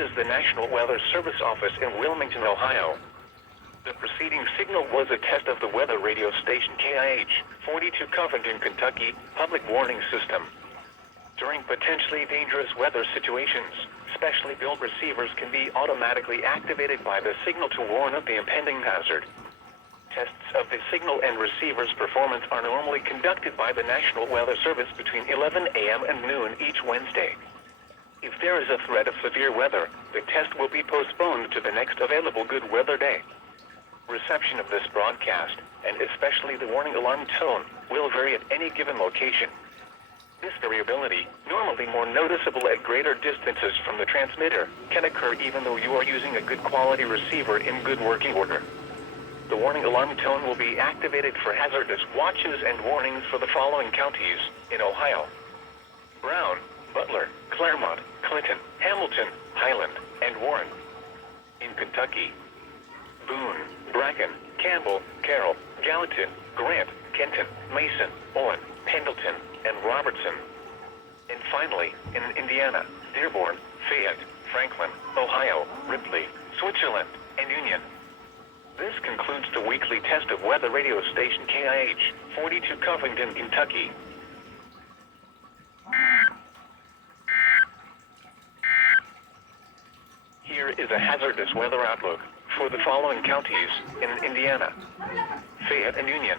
is the National Weather Service Office in Wilmington, Ohio. The preceding signal was a test of the weather radio station KIH 42 Covington, Kentucky, public warning system. During potentially dangerous weather situations, specially built receivers can be automatically activated by the signal to warn of the impending hazard. Tests of the signal and receiver's performance are normally conducted by the National Weather Service between 11 a.m. and noon each Wednesday. If there is a threat of severe weather, the test will be postponed to the next available good weather day. Reception of this broadcast, and especially the warning alarm tone, will vary at any given location. This variability, normally more noticeable at greater distances from the transmitter, can occur even though you are using a good quality receiver in good working order. The warning alarm tone will be activated for hazardous watches and warnings for the following counties in Ohio: Brown, Butler, Claremont, Clinton, Hamilton, Highland, and Warren. In Kentucky: Boone, Bracken, Campbell, Carroll, Gallatin, Grant, Kenton, Mason, Owen, Pendleton, and Robertson. And finally, in Indiana: Dearborn, Fayette, Franklin, Ohio, Ripley, Switzerland, and Union. This concludes the weekly test of weather radio station KIH 42 Covington, Kentucky. Here is a hazardous weather outlook for the following counties in Indiana: Fayette and Union.